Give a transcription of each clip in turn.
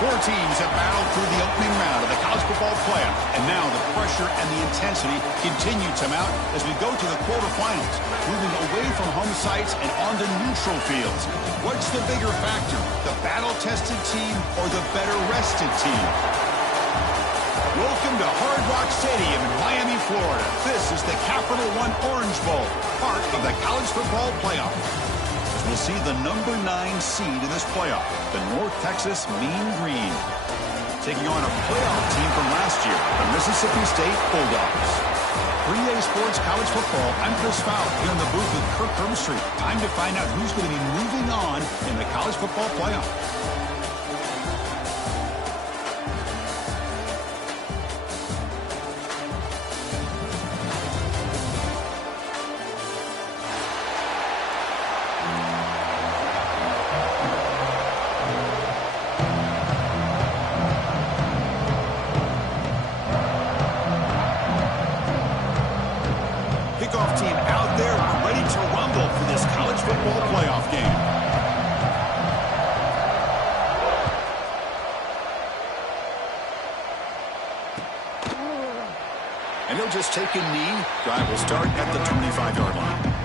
Four teams have battled through the opening round of the college football playoff, and now the pressure and the intensity continue to mount as we go to the quarterfinals, moving away from home sites and onto neutral fields. What's the bigger factor, the battle-tested team or the better-rested team? Welcome to Hard Rock Stadium in Miami, Florida. This is the Capital One Orange Bowl, part of the college football playoff. We'll see the number 9 seed in this playoff, the North Texas Mean Green, taking on a playoff team from last year, the Mississippi State Bulldogs. 3A Sports College Football, I'm Chris Fowler here in the booth with Kirk Herbstreit. Time to find out who's going to be moving on in the college football playoff. Kickoff team out there ready to rumble for this college football playoff game. And he'll just take a knee. Drive will start at the 25-yard line.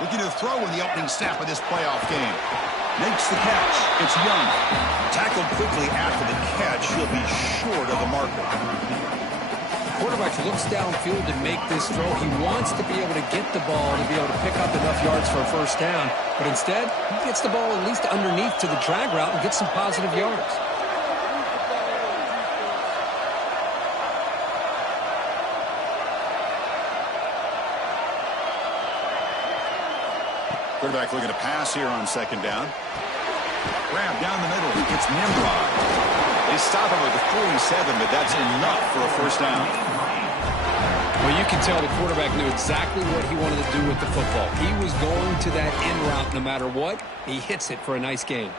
Looking to throw in the opening snap of this playoff game. Makes the catch. It's Young. Tackled quickly after the catch. He'll be short of the marker. The quarterback looks downfield to make this throw. He wants to be able to get the ball to be able to pick up enough yards for a first down. But instead, he gets the ball at least underneath to the drag route and gets some positive yards. Quarterback looking to pass here on second down. Grab down the middle. It's Nimrod. They stop him at the 47, but that's enough for a first down. Well, you can tell the quarterback knew exactly what he wanted to do with the football. He was going to that in route no matter what. He hits it for a nice gain.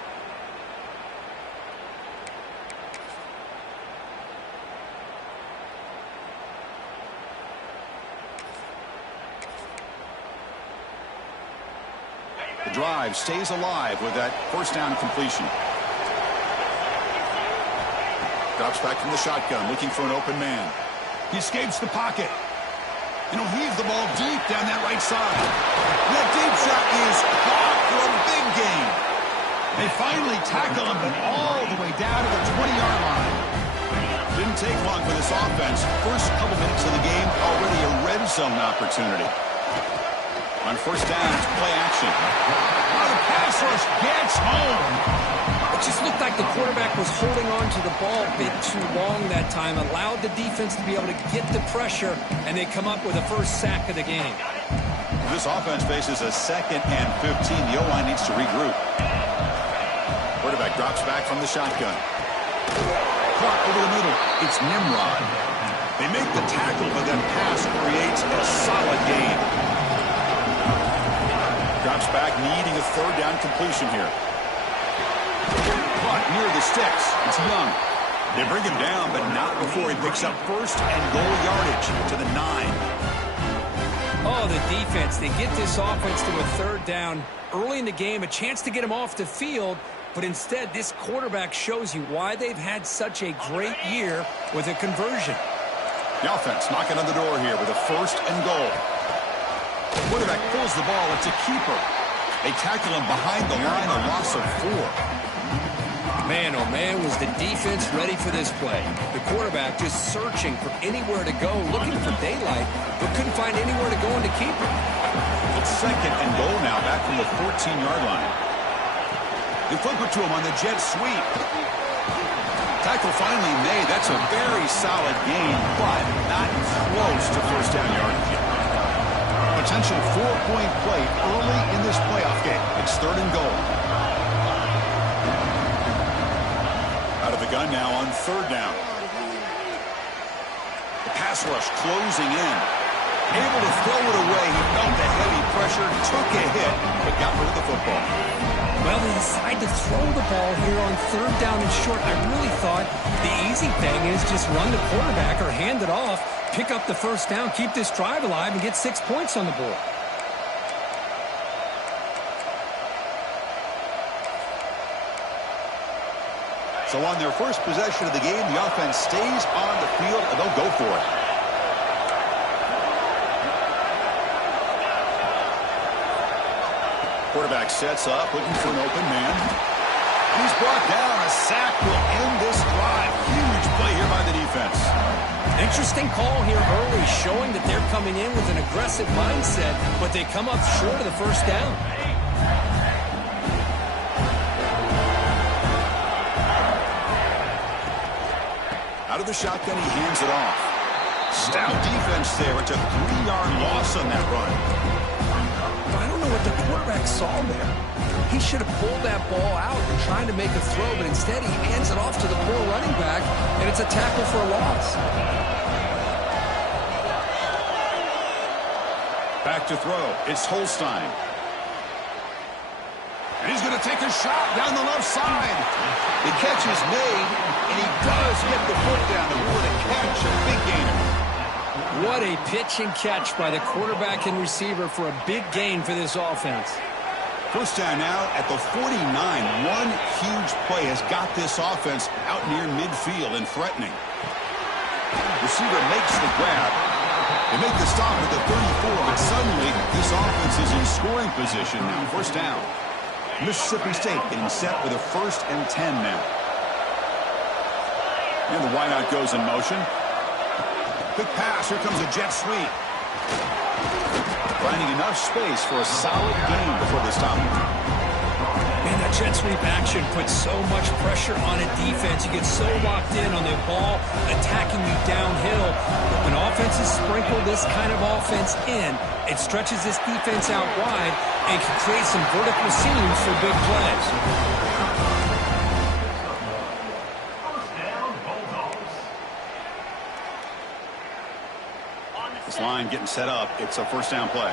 The drive stays alive with that first down completion. Drops back from the shotgun, looking for an open man. He escapes the pocket. And he'll heave the ball deep down that right side. That deep shot is caught for a big gain. They finally tackle him, but all the way down to the 20-yard line. Didn't take long for this offense. First couple minutes of the game, already a red zone opportunity. On first down, it's play action. Oh, the pass rush gets home. It just looked like the quarterback was holding on to the ball a bit too long that time, allowed the defense to be able to get the pressure, and they come up with the first sack of the game. This offense faces a 2nd and 15. The O-line needs to regroup. Quarterback drops back from the shotgun. Caught over the middle. It's Nimrod. They make the tackle, but that pass creates a solid gain. Drops back, needing a third down completion here. Caught near the sticks. It's Young. They bring him down, but not before he picks up first and goal yardage to the 9. Oh, the defense. They get this offense to a third down early in the game, a chance to get him off the field, but instead this quarterback shows you why they've had such a great year with a conversion. The offense knocking on the door here with a first and goal. Quarterback pulls the ball. It's a keeper. They tackle him behind the line, a loss of 4. Man, oh man, was the defense ready for this play. The quarterback just searching for anywhere to go, looking for daylight, but couldn't find anywhere to go in the keeper. It's second and goal now, back from the 14-yard line. They flip it to him on the jet sweep. Tackle finally made. That's a very solid gain, but not close to first down yardage. Potential 4-point play early in this playoff game. It's third and goal. line now on third down. The pass rush closing in. Able to throw it away. He felt the heavy pressure, took a hit, but got rid of the football. Well, they decide to throw the ball here on third down and short. I really thought the easy thing is just run the quarterback or hand it off, pick up the first down, keep this drive alive, and get 6 points on the board. So on their first possession of the game, the offense stays on the field, and they'll go for it. Quarterback sets up, looking for an open man. He's brought down. A sack will end this drive. Huge play here by the defense. Interesting call here early, showing that they're coming in with an aggressive mindset, but they come up short of the first down. Out of the shotgun, he hands it off. Stout defense there. It's a 3-yard loss on that run. I don't know what the quarterback saw there. He should have pulled that ball out and trying to make a throw, but instead he hands it off to the poor running back, and it's a tackle for a loss. Back to throw. It's Holstein. And he's going to take a shot down the left side. The catch is made, and he does get the foot down. And what a catch, a big gainer. What a pitch and catch by the quarterback and receiver for a big gain for this offense. First down now at the 49. One huge play has got this offense out near midfield and threatening. Receiver makes the grab. They make the stop at the 34, but suddenly this offense is in scoring position now. First down. Mississippi State getting set with a 1st and 10 now. And the wideout goes in motion. Quick pass. Here comes a jet sweep. Finding enough space for a solid gain before they stop him. Man, that jet sweep action puts so much pressure on a defense. You get so locked in on the ball attacking you downhill. But when offenses sprinkle this kind of offense in, it stretches this defense out wide and can create some vertical seams for big plays. This line getting set up. It's a first down play.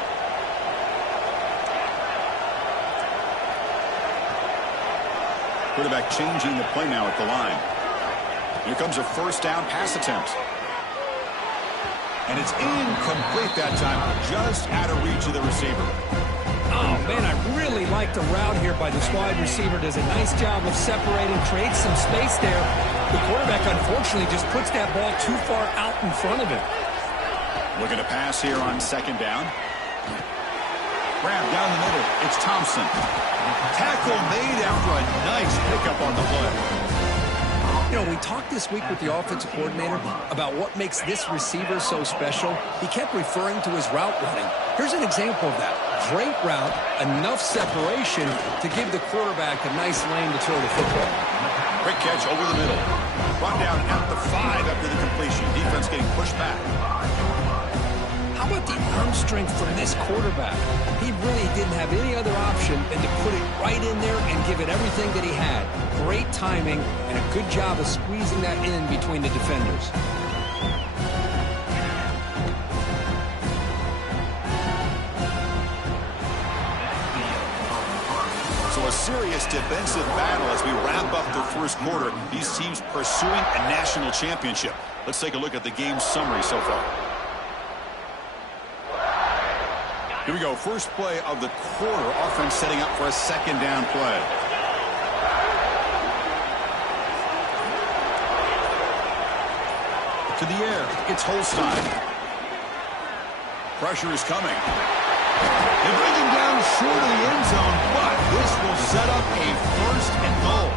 Quarterback changing the play now at the line. Here comes a first down pass attempt. And it's incomplete that time, just out of reach of the receiver. Oh, man, I really like the route here by this wide receiver. Does a nice job of separating, creates some space there. The quarterback, unfortunately, just puts that ball too far out in front of him. Looking to pass here on second down. Grab down the middle. It's Thompson. Tackle made after a nice pickup on the play. You know, we talked this week with the offensive coordinator about what makes this receiver so special. He kept referring to his route running. Here's an example of that. Great route, enough separation to give the quarterback a nice lane to throw the football. Quick catch over the middle. Brought down at the 5 after the completion. Defense getting pushed back. How about the arm strength from this quarterback? He really didn't have any other option than to put it right in there and give it everything that he had. Great timing and a good job of squeezing that in between the defenders. So a serious defensive battle as we wrap up the first quarter. These teams pursuing a national championship. Let's take a look at the game summary so far. Here we go. First play of the quarter. Offense setting up for a second down play. To the air. It's Holstein. Pressure is coming. They bring him down short of the end zone, but this will set up a 1st and goal.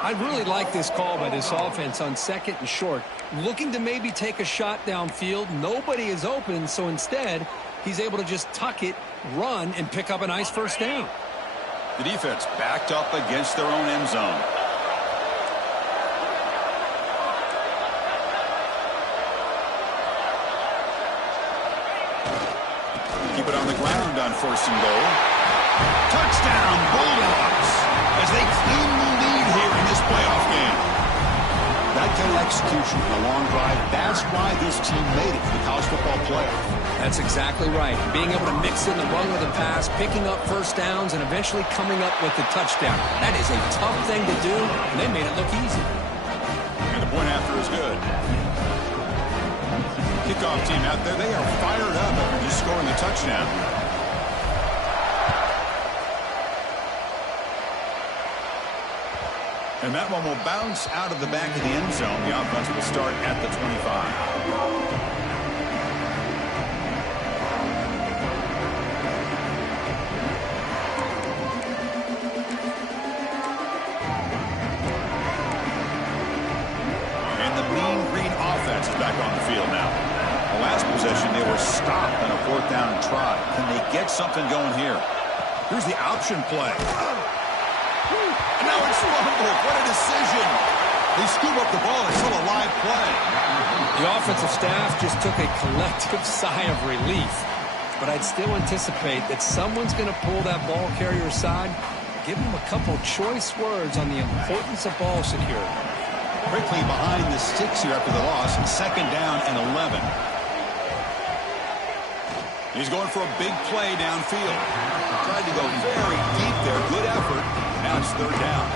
I really like this call by this offense on 2nd and short. Looking to maybe take a shot downfield. Nobody is open, so instead, he's able to just tuck it, run, and pick up a nice first down. The defense backed up against their own end zone. Keep it on the ground on 1st and goal. Touchdown, Bulldogs, as they claim the lead here in this playoff game. That kind of execution in a long drive, that's why this team made it to the college football playoff. That's exactly right. Being able to mix in the run with the pass, picking up first downs, and eventually coming up with the touchdown. That is a tough thing to do, and they made it look easy. And the point after is good. Kickoff team out there, they are fired up after just scoring a touchdown. And that one will bounce out of the back of the end zone. The offense will start at the 25. Back on the field now. The last possession, they were stopped on a 4th down and try. Can they get something going here? Here's the option play. And now it's fumbled. What a decision. They scoop up the ball. It's still a live play. The offensive staff just took a collective sigh of relief. But I'd still anticipate that someone's going to pull that ball carrier aside, give him a couple choice words on the importance of ball security. Quickly behind the sticks here after the loss. 2nd down and 11. He's going for a big play downfield. Tried to go very deep there. Good effort. Now it's 3rd down.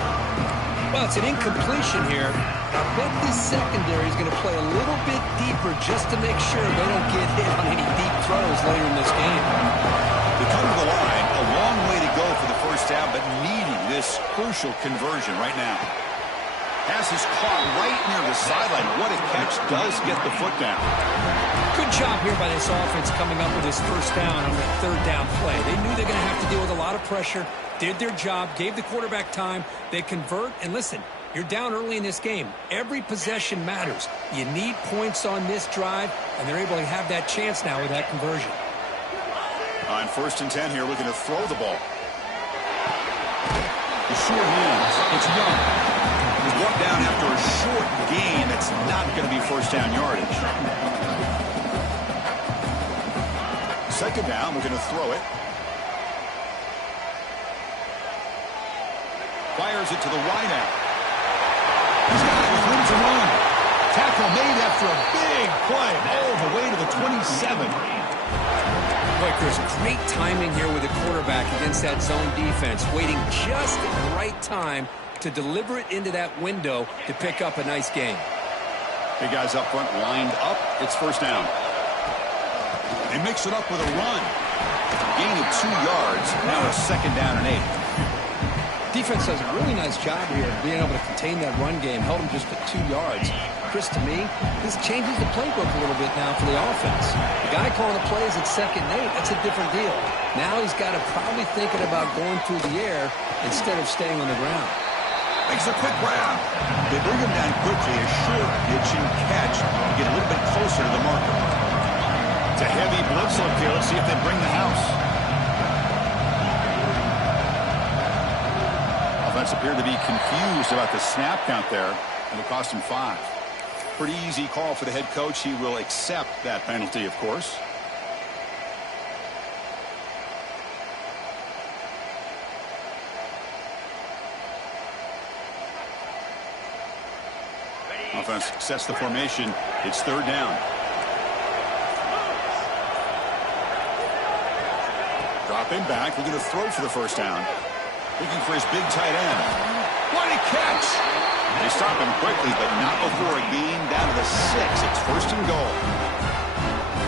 Well, it's an incompletion here. I bet this secondary is going to play a little bit deeper just to make sure they don't get hit on any deep throws later in this game. They come to the line. A long way to go for the first down, but needing this crucial conversion right now. Pass is caught right near the sideline. What a catch. Does get the foot down. Good job here by this offense coming up with this first down on the 3rd down play. They knew they're going to have to deal with a lot of pressure, did their job, gave the quarterback time. They convert, and listen, you're down early in this game. Every possession matters. You need points on this drive, and they're able to have that chance now with that conversion. On 1st and 10 here, looking to throw the ball. The short hands. It's Young. He's brought down after a short gain. That's not going to be first down yardage. 2nd down, we're going to throw it. Fires it to the wide out. He's got it with room to run. Tackle made after a big play all the way to the 27. Boy, Chris, great timing here with the quarterback against that zone defense, waiting just at the right time to deliver it into that window to pick up a nice gain. Big guys up front lined up. It's 1st down. They mix it up with a run. Gain of 2 yards. Now a 2nd down and 8. Defense does a really nice job here of being able to contain that run game. Held them just at 2 yards. Chris, to me, this changes the playbook a little bit now for the offense. The guy calling the plays at 2nd and 8, that's a different deal. Now he's got to probably thinking about going through the air instead of staying on the ground. Makes a quick grab. They bring him down quickly. A short pitch and catch to get a little bit closer to the marker. It's a heavy blitz look here. Let's see if they bring the house. Offense appeared to be confused about the snap count there. It'll cost him 5. Pretty easy call for the head coach. He will accept that penalty, of course. Offense sets the formation. It's 3rd down. Dropping back. Looking to throw for the first down. Looking for his big tight end. What a catch! They stop him quickly, but not before a gain down to the 6. It's 1st and goal.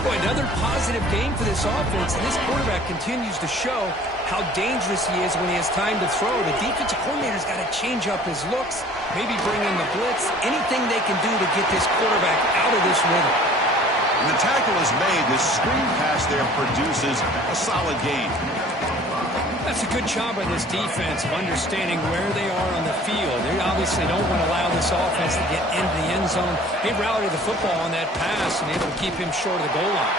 Boy, another positive game for this offense, and this quarterback continues to show how dangerous he is when he has time to throw. The defensive coordinator's got to change up his looks, maybe bring in the blitz, anything they can do to get this quarterback out of this rhythm. And the tackle is made. The screen pass there produces a solid gain. That's a good job by this defense of understanding where they are on the field. They obviously don't want to allow this offense to get into the end zone. They rallied the football on that pass and able to keep him short of the goal line.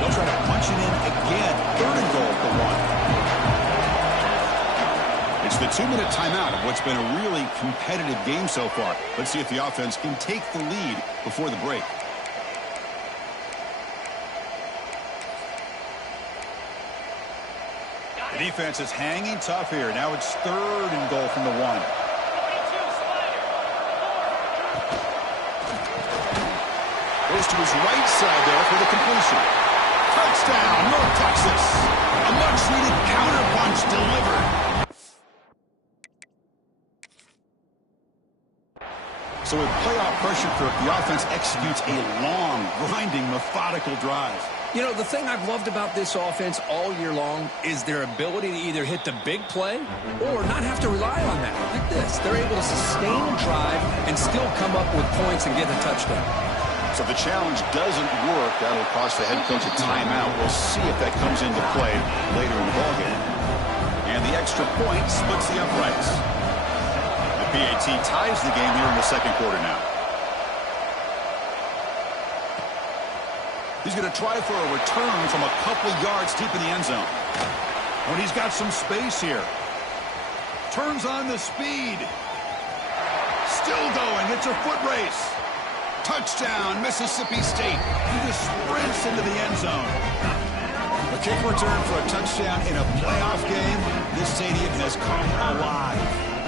They'll try to punch it in again. 3rd and goal for 1. It's the 2-minute timeout of what's been a really competitive game so far. Let's see if the offense can take the lead before the break. defense is hanging tough here. Now it's 3rd and goal from the 1. Goes to his right side there for the completion. Touchdown, North Texas. A much-needed counterpunch delivered. So with playoff pressure, Kirk, the offense executes a long, grinding, methodical drive. You know, the thing I've loved about this offense all year long is their ability to either hit the big play or not have to rely on that. Like this. They're able to sustain a drive and still come up with points and get a touchdown. So if the challenge doesn't work, that'll cost the head coach a timeout. We'll see if that comes into play later in the ballgame. And the extra point splits the uprights. The PAT ties the game here in the second quarter now. He's going to try for a return from a couple yards deep in the end zone. When he's got some space here. Turns on the speed. Still going. It's a foot race. Touchdown, Mississippi State. He just sprints into the end zone. A kick return for a touchdown in a playoff game. This stadium has come alive.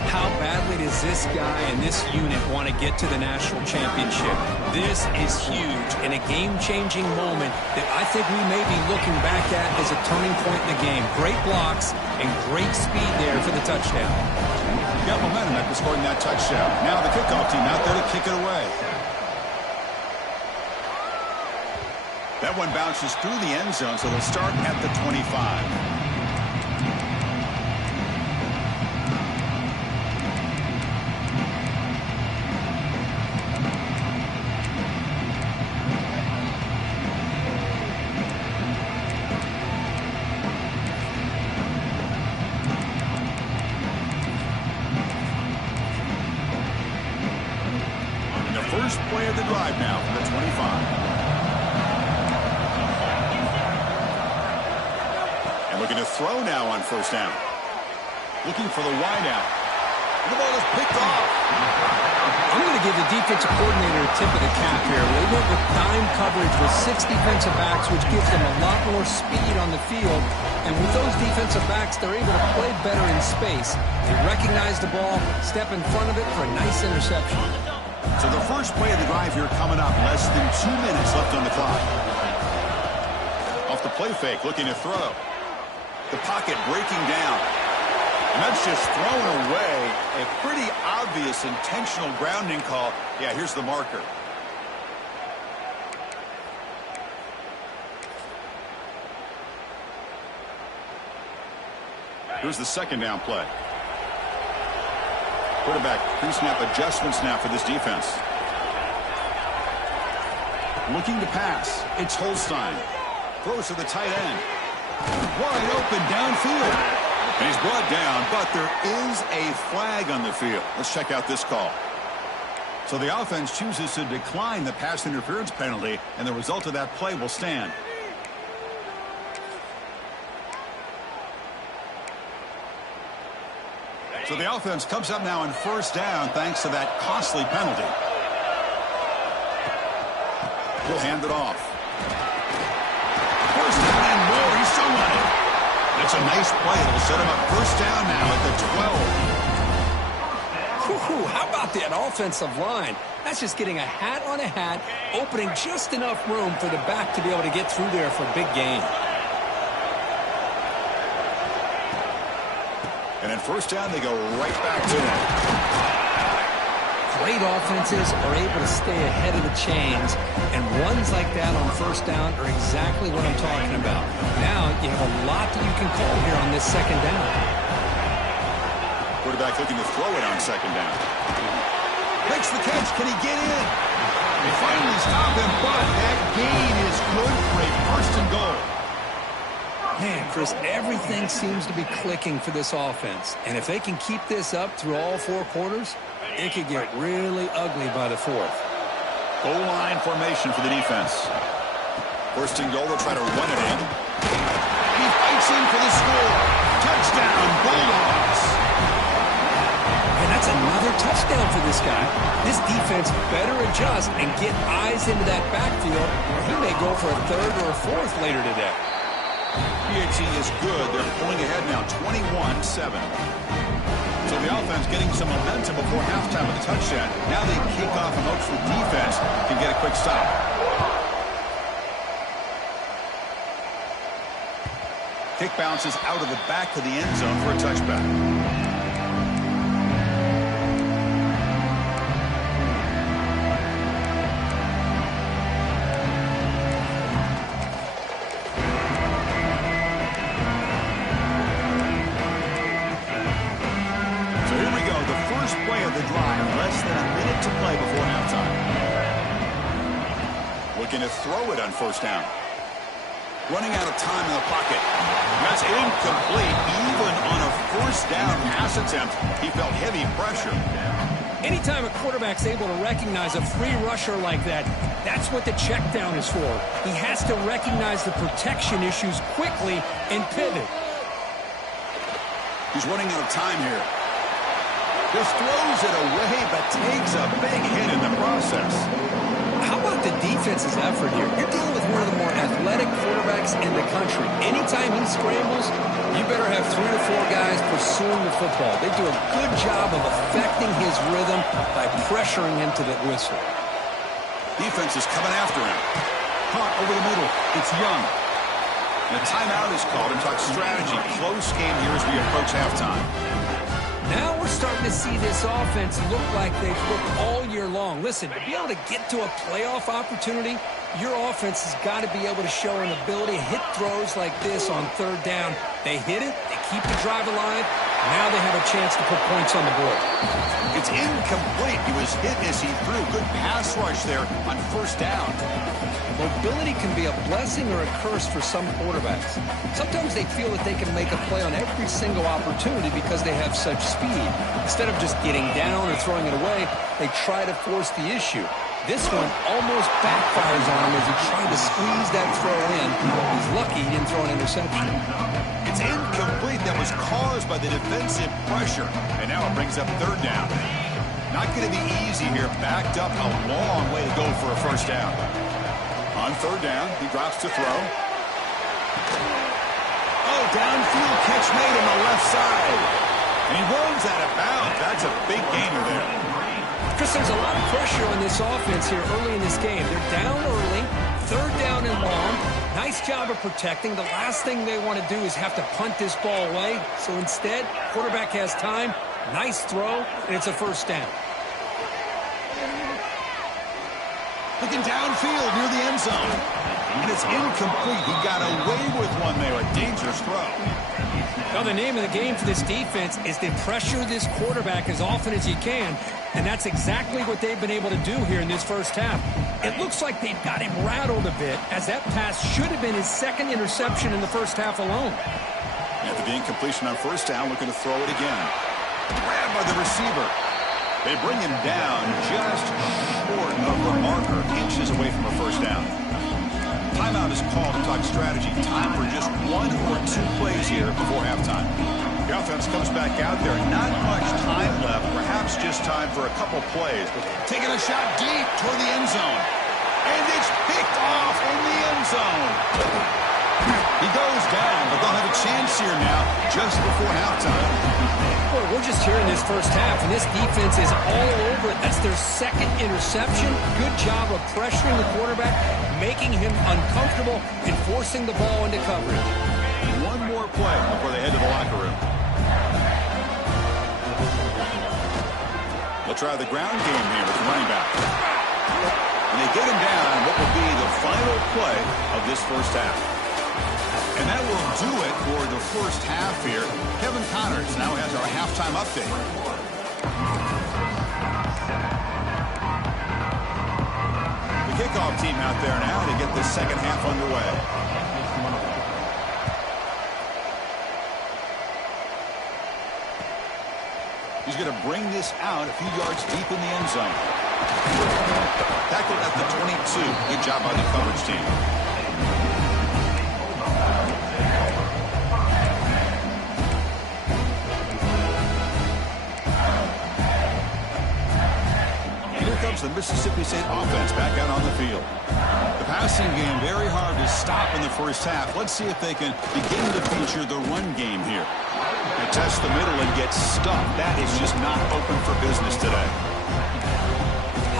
How badly does this guy and this unit want to get to the national championship? This is huge and a game-changing moment that I think we may be looking back at as a turning point in the game. Great blocks and great speed there for the touchdown. Got momentum after scoring that touchdown. Now the kickoff team out there to kick it away. That one bounces through the end zone, so they'll start at the 25. And the first play of the drive now from the 25. Looking to throw now on first down. Looking for the wideout. The ball is picked off. I'm going to give the defensive coordinator a tip of the cap here. They went with dime coverage with 6 defensive backs, which gives them a lot more speed on the field. And with those defensive backs, they're able to play better in space. They recognize the ball, step in front of it for a nice interception. So the first play of the drive here coming up. Less than 2 minutes left on the clock. Off the play fake, looking to throw. The pocket breaking down. And that's just thrown away. A pretty obvious intentional grounding call. Yeah, here's the marker. Here's the second down play. Quarterback pre-snap adjustments now for this defense. Looking to pass. It's Holstein. Throws to the tight end. Wide open downfield. And he's brought down, but there is a flag on the field. Let's check out this call. So the offense chooses to decline the pass interference penalty, and the result of that play will stand. So the offense comes up now on first down thanks to that costly penalty. He'll hand it off. First down and more. He's still running. That's a nice play. It'll set him up first down now at the 12. Whew, how about that offensive line? That's just getting a hat on a hat, opening just enough room for the back to be able to get through there for a big gain. And then first down, they go right back to him. Great offenses are able to stay ahead of the chains, and runs like that on first down are exactly what I'm talking about. Now you have a lot that you can call here on this second down. Quarterback looking to throw it on second down. Makes the catch. Can he get in? They finally stop him, but that gain is good for a first and goal. Man, Chris, everything seems to be clicking for this offense. And if they can keep this up through all 4 quarters, it could get really ugly by the 4th. Goal line formation for the defense. First and goal, they'll try to run it in. He fights in for the score. Touchdown, Bulldogs. And that's another touchdown for this guy. This defense better adjust and get eyes into that backfield, or he may go for a 3rd or a 4th later today. PAT is good. They're pulling ahead now, 21-7. So the offense getting some momentum before halftime with a touchdown. Now they kick off and hope for defense can get a quick stop. Kick bounces out of the back of the end zone for a touchback. Play of the drive, less than a minute to play before halftime. Looking to throw it on first down. Running out of time in the pocket. That's incomplete. Even on a first down pass attempt, he felt heavy pressure. Anytime a quarterback's able to recognize a free rusher like that, that's what the check down is for. He has to recognize the protection issues quickly and pivot. He's running out of time here. Just throws it away, but takes a big hit in the process. How about the defense's effort here? You're dealing with one of the more athletic quarterbacks in the country. Anytime he scrambles, you better have 3 or 4 guys pursuing the football. They do a good job of affecting his rhythm by pressuring him to the whistle. Defense is coming after him. Caught over the middle. It's Young. And a timeout is called and talk strategy. Close game here as we approach halftime. Now we're starting to see this offense look like they've looked all year long. Listen, to be able to get to a playoff opportunity, your offense has got to be able to show an ability to hit throws like this on third down. They hit it, they keep the drive alive, now they have a chance to put points on the board. It's incomplete. He was hit as he threw. Good pass rush there on first down. Mobility can be a blessing or a curse for some quarterbacks. Sometimes they feel that they can make a play on every single opportunity because they have such speed. Instead of just getting down or throwing it away, they try to force the issue. This one almost backfires on him as he tried to squeeze that throw in. He's lucky he didn't throw an interception. It's incomplete. That was caused by the defensive pressure. And now it brings up third down. Not going to be easy here. Backed up a long way to go for a first down. On third down, he drops to throw. Oh, downfield catch made on the left side. And he runs out of bounds. That's a big gainer there. Chris, there's a lot of pressure on this offense here early in this game. They're down early, third down and long. Nice job of protecting. The last thing they want to do is have to punt this ball away. So instead, quarterback has time, nice throw, and it's a first down. Looking downfield near the end zone. And it's incomplete. He got away with one there. A dangerous throw. Now, the name of the game for this defense is to pressure this quarterback as often as you can. And that's exactly what they've been able to do here in this first half. It looks like they've got him rattled a bit, as that pass should have been his second interception in the first half alone. After the incompletion on first down, looking to throw it again. Grabbed by the receiver. They bring him down just short of the marker, inches away from a first down. Timeout is called to talk strategy. Time for just 1 or 2 plays here before halftime. The offense comes back out there. Not much time left. Perhaps just time for a couple plays. Taking a shot deep toward the end zone. And it's picked off in the end zone. He goes down, but they'll have a chance here now just before halftime. Boy, we're just here in this first half, and this defense is all over it. That's their second interception. Good job of pressuring the quarterback, making him uncomfortable, and forcing the ball into coverage. One more play before they head to the locker room. They'll try the ground game here with the running back. And they get him down on what will be the final play of this first half. And that will do it for the first half here. Kevin Connors now has our halftime update. The kickoff team out there now to get the second half underway. He's going to bring this out a few yards deep in the end zone. Tackled at the 22. Good job by the coverage team. comes the Mississippi State offense back out on the field. The passing game very hard to stop in the first half. Let's see if they can begin to feature the run game here. They test the middle and get stuffed. That is just not open for business today.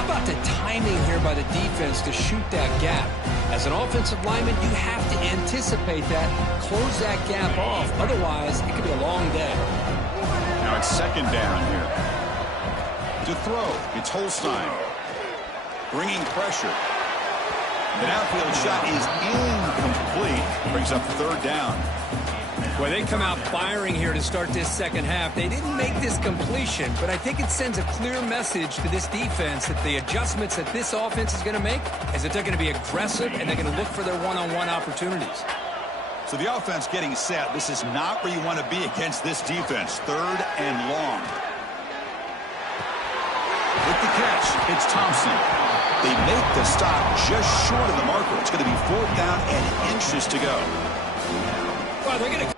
How about the timing here by the defense to shoot that gap? As an offensive lineman, you have to anticipate that, close that gap off. Otherwise, it could be a long day. Now it's second down here. To throw, it's Holstein. Bringing pressure. The downfield shot is incomplete. Brings up third down. Boy, they come out firing here to start this second half. They didn't make this completion, but I think it sends a clear message to this defense that the adjustments that this offense is going to make is that they're going to be aggressive and they're going to look for their one-on-one opportunities. So the offense getting set. This is not where you want to be against this defense. Third and long. With the catch, it's Thompson. They make the stop just short of the marker. It's going to be fourth down and inches to go. Well, they're going to...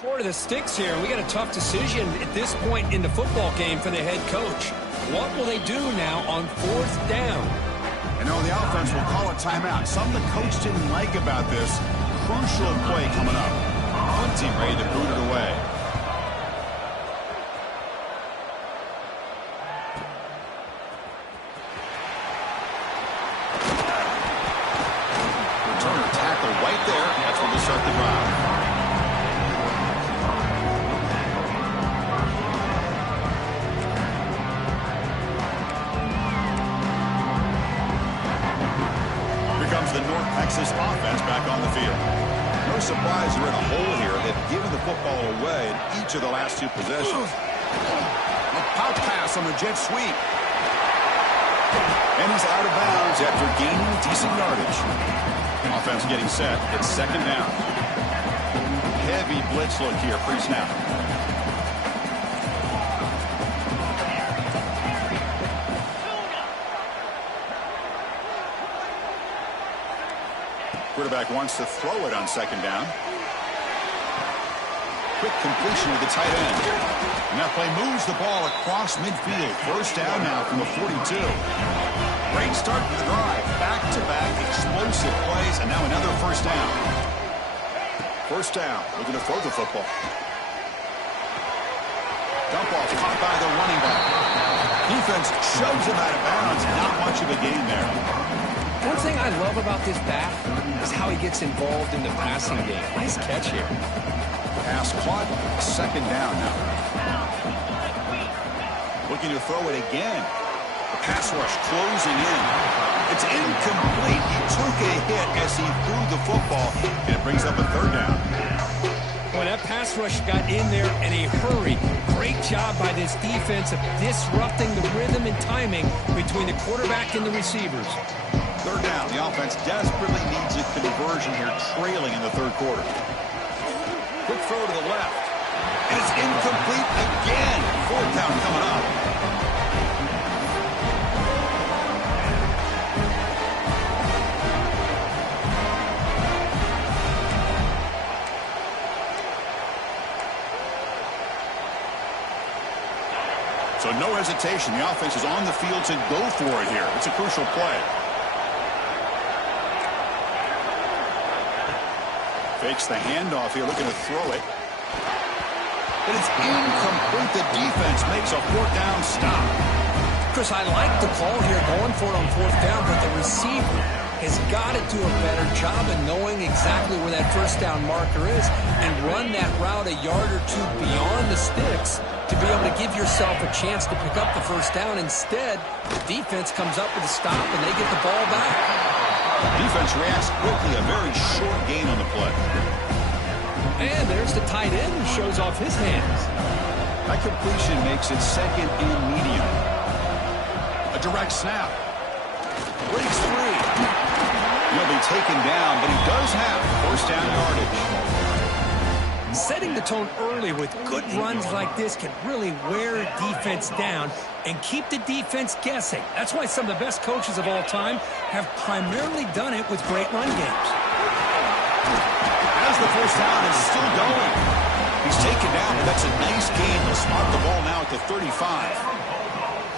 Four to the sticks here. We got a tough decision at this point in the football game for the head coach. What will they do now on fourth down? And the offense will call a timeout. Something the coach didn't like about this. Crucial play coming up. Hunting ready to boot it away. Returner tackle right there. That's where they start the drive. The North Texas offense back on the field. No surprise they're in a hole here. They've given the football away in each of the last two possessions. A pop pass on the jet sweep. And he's out of bounds after gaining decent yardage. Offense getting set. It's second down. Heavy blitz look here pre-snap. Quarterback wants to throw it on second down. Quick completion to the tight end. And that play moves the ball across midfield. First down now from the 42. Great start to the drive. Back-to-back explosive plays, and now another first down. First down, looking to throw the football. Dump off caught by the running back. Defense shoves him out of bounds. Not much of a gain there. One thing I love about this back is how he gets involved in the passing game. Nice catch here. Pass caught. Second down now. Looking to throw it again. The pass rush closing in. It's incomplete. He took a hit as he threw the football, and it brings up a third down. Well, that pass rush got in there in a hurry. Great job by this defense of disrupting the rhythm and timing between the quarterback and the receivers. Third down. The offense desperately needs a conversion here, trailing in the third quarter. Quick throw to the left. And it's incomplete again. Fourth down coming up. So no hesitation. The offense is on the field to go for it here. It's a crucial play. Fakes the handoff here, looking to throw it. But it's incomplete. The defense makes a fourth down stop. Chris, I like the call here, going for it on fourth down, but the receiver has got to do a better job of knowing exactly where that first down marker is and run that route a yard or two beyond the sticks to be able to give yourself a chance to pick up the first down. Instead, the defense comes up with a stop, and they get the ball back. Defense reacts quickly. A very short gain on the play. And there's the tight end who shows off his hands. That completion makes it second and medium. A direct snap. Breaks free. He'll be taken down, but he does have first down yardage. Setting the tone early with good runs like this can really wear defense down and keep the defense guessing. That's why some of the best coaches of all time have primarily done it with great run games. As the first down is still going. He's taken down, but that's a nice gain. They'll spot the ball now at the 35.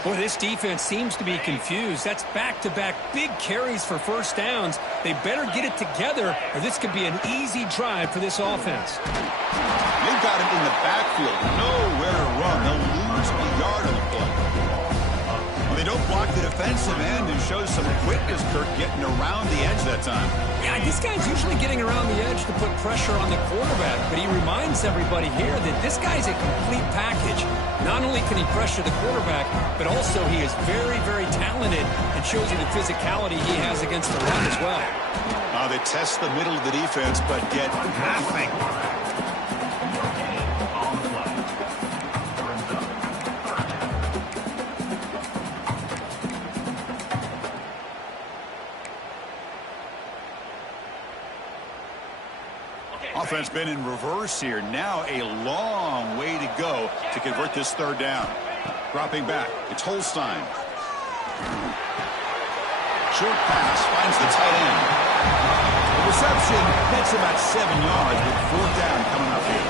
Boy, this defense seems to be confused. That's back-to-back big carries for first downs. They better get it together, or this could be an easy drive for this offense. They've got him in the backfield. Nowhere to run. They'll lose a yard on the play. Well, they don't block the defensive end and show some quickness, Kirk, getting around the edge that time. Yeah, this guy's usually getting around the edge to put pressure on the quarterback, but he reminds everybody here that this guy's a complete package. Not only can he pressure the quarterback, but also he is very, very talented and shows you the physicality he has against the run as well. They test the middle of the defense, but get nothing. Offense been in reverse here. Now a long way to go to convert this third down. Dropping back. It's Holstein. Short pass finds the tight end. The reception gets about 7 yards with fourth down coming up here.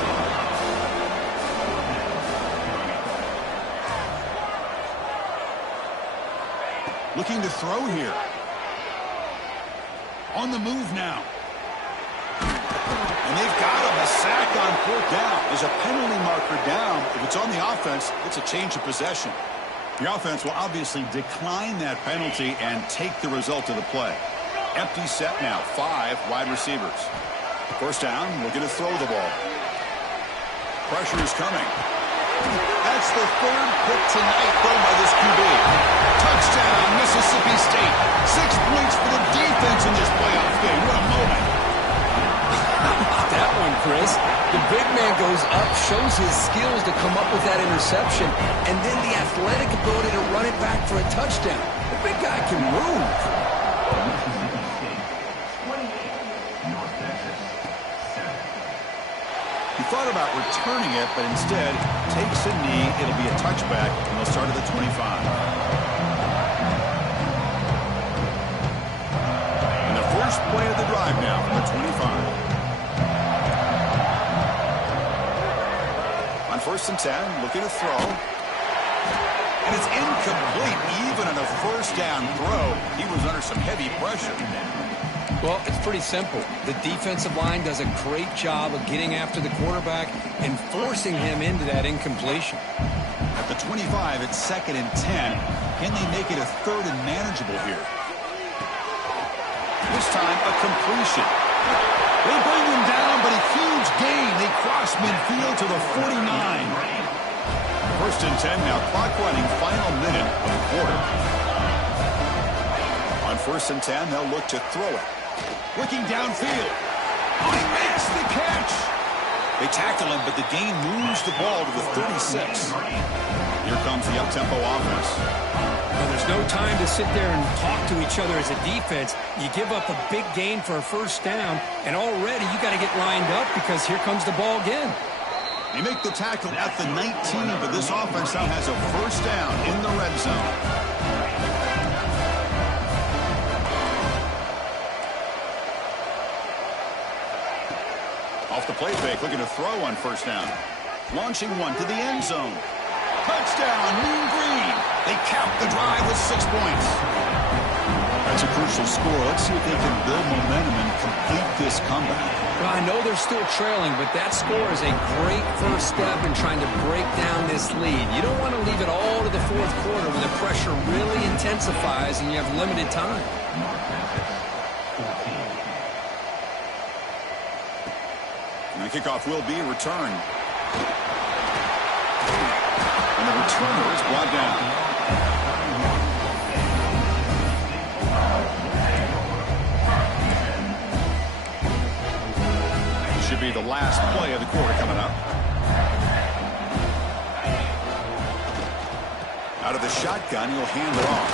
Looking to throw here. On the move now. And they've got him, a sack on fourth down. There's a penalty marker down. If it's on the offense, it's a change of possession. The offense will obviously decline that penalty and take the result of the play. Empty set now, 5 wide receivers. First down, looking to throw the ball. Pressure is coming. That's the third pick tonight thrown by this QB. Touchdown, Mississippi State. 6 points for the defense in this playoff game. What a moment. That one, Chris. The big man goes up, shows his skills to come up with that interception, and then the athletic ability to run it back for a touchdown. The big guy can move. He thought about returning it, but instead takes a knee. It'll be a touchback, and they'll start at the 25. And the first play of the drive now from the 25. First and 10, looking to throw. And it's incomplete, even on a first down throw. He was under some heavy pressure. Well, it's pretty simple. The defensive line does a great job of getting after the quarterback and forcing him into that incompletion. At the 25, it's second and 10. Can they make it a third and manageable here? This time, a completion. They bring him down, but a huge gain. They cross midfield to the 49. First and 10 now, clock running, final minute of the quarter. On first and 10, they'll look to throw it. Looking downfield. Oh, he makes the catch. They tackle him, but the gain moves the ball to the 36. Here comes the up-tempo offense. Well, there's no time to sit there and talk to each other as a defense. You give up a big gain for a first down, and already you got to get lined up because here comes the ball again. They make the tackle at the 19, but this offense now has a first down in the red zone. Off the play fake, looking to throw on first down. Launching one to the end zone. Touchdown, Mean Green. They cap the drive with 6 points. That's a crucial score. Let's see if they can build momentum and complete this comeback. Well, I know they're still trailing, but that score is a great first step in trying to break down this lead. You don't want to leave it all to the fourth quarter when the pressure really intensifies and you have limited time. And the kickoff will be returned. Turner is brought down. This should be the last play of the quarter coming up. Out of the shotgun, he'll hand it off.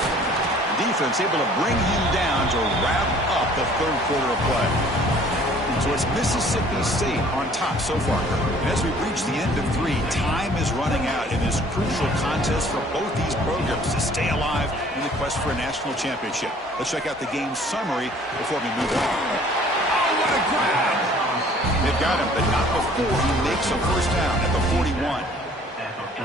Defense able to bring him down to wrap up the third quarter of play. So it's Mississippi State on top so far. And as we reach the end of 3, time is running out in this crucial contest for both these programs to stay alive in the quest for a national championship. Let's check out the game summary before we move on. Oh, what a grab! They've got him, but not before he makes a first down at the 41.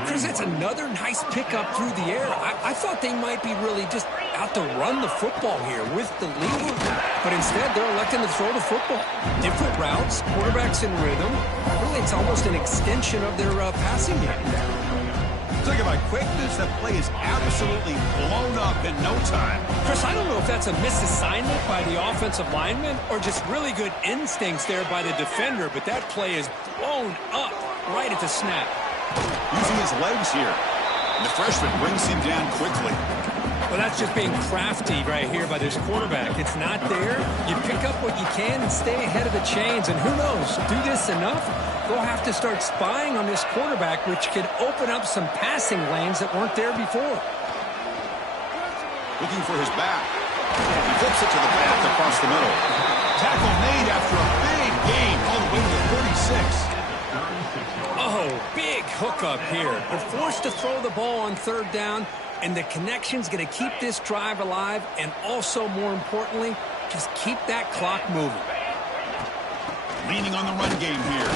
Chris, it's another nice pickup through the air. I thought they might be really just out to run the football here with the lead. But instead, they're electing to throw the football. Different routes, quarterbacks in rhythm. Really, it's almost an extension of their passing game. Talk about quickness. That play is absolutely blown up in no time. Chris, I don't know if that's a misassignment by the offensive lineman or just really good instincts there by the defender, but that play is blown up right at the snap. Using his legs here. And the freshman brings him down quickly. Well, that's just being crafty right here by this quarterback. It's not there. You pick up what you can and stay ahead of the chains. And who knows, do this enough, they'll have to start spying on this quarterback, which could open up some passing lanes that weren't there before. Looking for his back. He flips it to the back across the middle. Tackle made after a big gain all the way to the 36. Oh, big hookup here. They're forced to throw the ball on third down, and the connection's going to keep this drive alive, and also, more importantly, just keep that clock moving. Leaning on the run game here.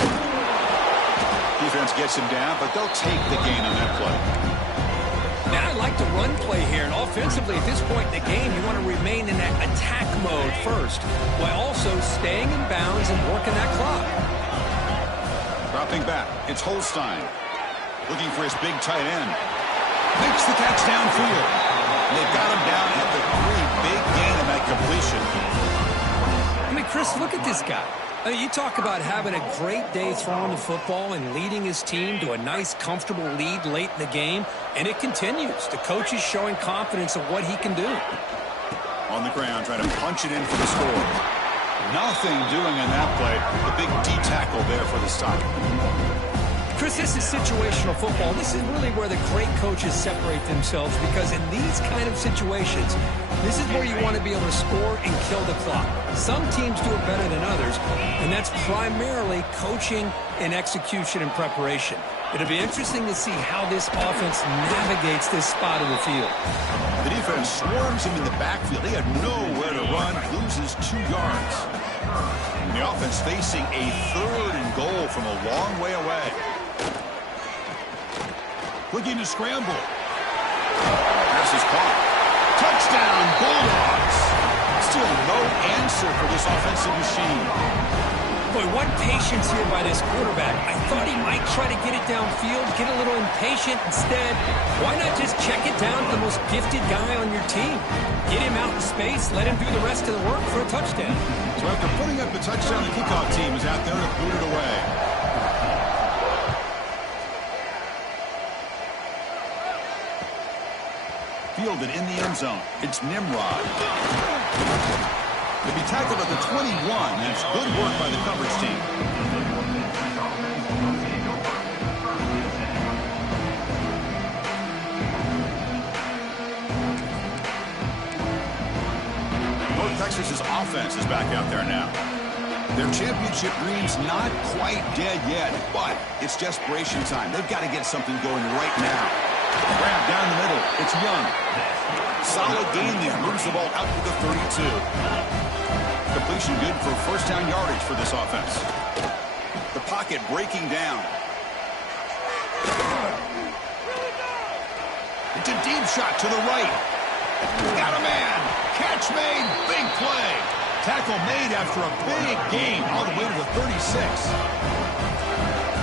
Defense gets him down, but they'll take the gain on that play. Now I like the run play here, and offensively at this point in the game, you want to remain in that attack mode first, while also staying in bounds and working that clock. Dropping back, it's Holstein. Looking for his big tight end. Makes the catch downfield. They've got him down at the 3. Big gain in that completion. I mean, Chris, look at this guy. I mean, you talk about having a great day throwing the football and leading his team to a nice, comfortable lead late in the game, and it continues. The coach is showing confidence of what he can do. On the ground, trying to punch it in for the score. Nothing doing in that play. The big D tackle there for the stop. Chris, this is situational football. This is really where the great coaches separate themselves, because in these kind of situations, this is where you want to be able to score and kill the clock. Some teams do it better than others, and that's primarily coaching and execution and preparation. It'll be interesting to see how this offense navigates this spot of the field. The defense swarms him in the backfield. He had nowhere to run, loses 2 yards. And the offense facing a 3rd and goal from a long way away. Looking to scramble. Pass is caught. Touchdown, Bulldogs. Still no answer for this offensive machine. Boy, what patience here by this quarterback. I thought he might try to get it downfield, get a little impatient. Instead, why not just check it down to the most gifted guy on your team? Get him out in space, let him do the rest of the work for a touchdown. So after putting up the touchdown, the kickoff team is out there to boot it away. Fielded in the end zone. It's Nimrod. He'll be tackled at the 21. That's good work by the coverage team. North Texas's offense is back out there now. Their championship dream's not quite dead yet, but it's desperation time. They've got to get something going right now. Grab down the middle. It's Young. Solid gain there. Moves the ball out to the 32. Completion good for first down yardage for this offense. The pocket breaking down. It's a deep shot to the right. Got a man. Catch made. Big play. Tackle made after a big gain all the way to the 36.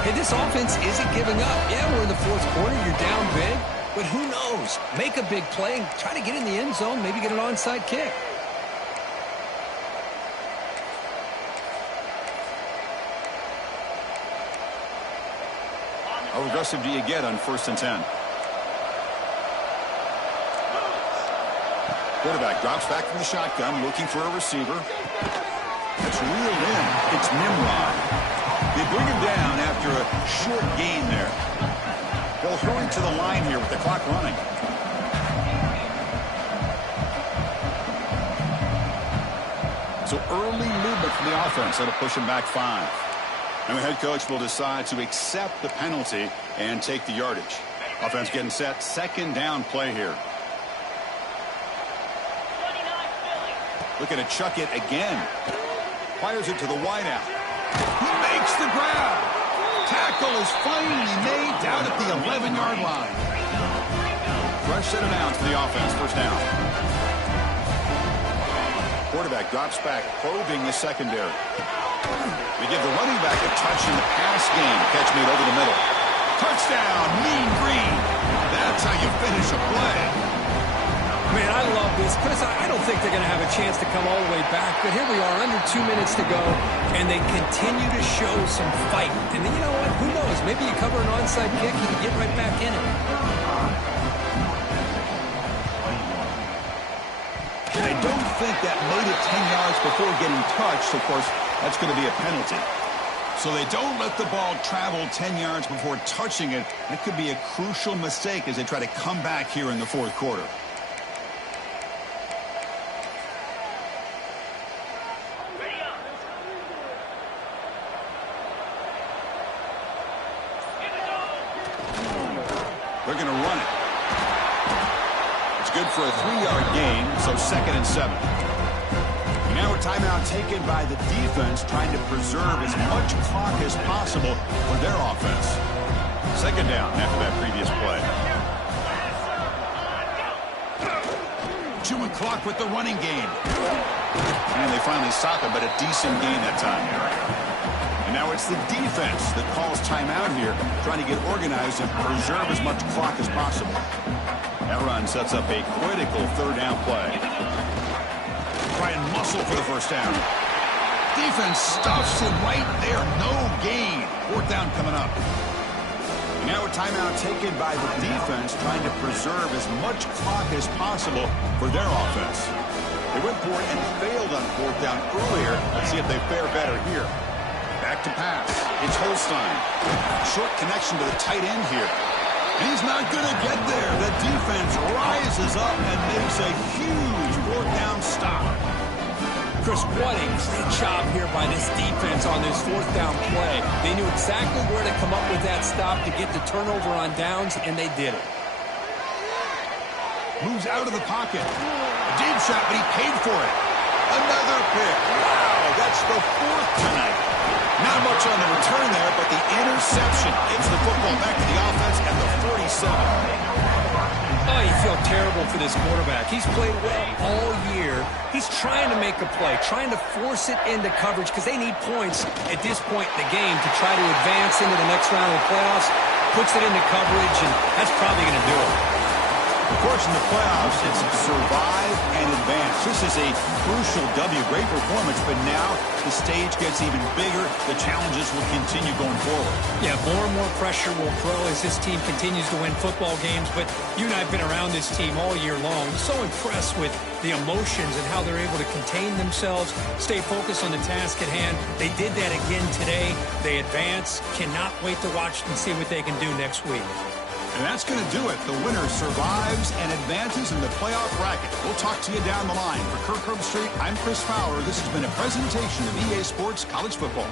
Hey, this offense isn't giving up. Yeah, we're in the 4th quarter. You're down big. But who knows? Make a big play. Try to get in the end zone. Maybe get an onside kick. How aggressive do you get on 1st and 10? Quarterback drops back from the shotgun, looking for a receiver. It's reeled in. It's Nimrod. They bring him down after a short gain there. They'll hurry to the line here with the clock running. So early movement from the offense that'll push him back 5. And the head coach will decide to accept the penalty and take the yardage. Offense getting set. Second down play here. Looking to chuck it again. Fires it to the wideout. He makes the grab. Tackle is finally made down at the 11-yard line. Fresh set of downs for the offense. First down. Quarterback drops back, probing the secondary. They give the running back a touch in the pass game. Catch made over the middle. Touchdown, Mean Green. That's how you finish a play. Man, I love this because I don't think they're going to have a chance to come all the way back. But here we are, under 2 minutes to go, and they continue to show some fight. And you know what? Who knows? Maybe you cover an onside kick, you can get right back in it. They don't think that made it 10 yards before getting touched. Of course, that's going to be a penalty. So they don't let the ball travel 10 yards before touching it. That could be a crucial mistake as they try to come back here in the fourth quarter. They're going to run it. It's good for a 3-yard gain, so 2nd and 7. Now a timeout taken by the defense, trying to preserve as much clock as possible for their offense. 2nd down after that previous play. Chewing clock with the running game. And they finally stop it, but a decent gain that time. And now it's the defense that calls timeout here, trying to get organized and preserve as much clock as possible. That run sets up a critical 3rd down play. Try and muscle for the first down. Defense stuffs him right there. No gain. 4th down coming up. And now a timeout taken by the defense, trying to preserve as much clock as possible for their offense. They went for it and failed on 4th down earlier. Let's see if they fare better here. Back to pass. It's Holstein. Short connection to the tight end here. And he's not going to get there. The defense rises up and makes a huge 4th down stop. Chris, what a great job here by this defense on this 4th down play. They knew exactly where to come up with that stop to get the turnover on downs, and they did it. Moves out of the pocket. A deep shot, but he paid for it. Another pick. Wow, that's the 4th tonight. Not much on the return there, but the interception gets the football back to the offense at the 47. Oh, you feel terrible for this quarterback. He's played well all year. He's trying to make a play, trying to force it into coverage because they need points at this point in the game to try to advance into the next round of the playoffs. Puts it into coverage, and that's probably going to do it. Of course, in the playoffs, it's survive and advance. This is a crucial W. Great performance, but now the stage gets even bigger. The challenges will continue going forward. Yeah, more and more pressure will grow as this team continues to win football games. But you and I have been around this team all year long. So impressed with the emotions and how they're able to contain themselves, stay focused on the task at hand. They did that again today. They advance. Cannot wait to watch and see what they can do next week. And that's going to do it. The winner survives and advances in the playoff bracket. We'll talk to you down the line. For Kirk Herbstreit, I'm Chris Fowler. This has been a presentation of EA Sports College Football.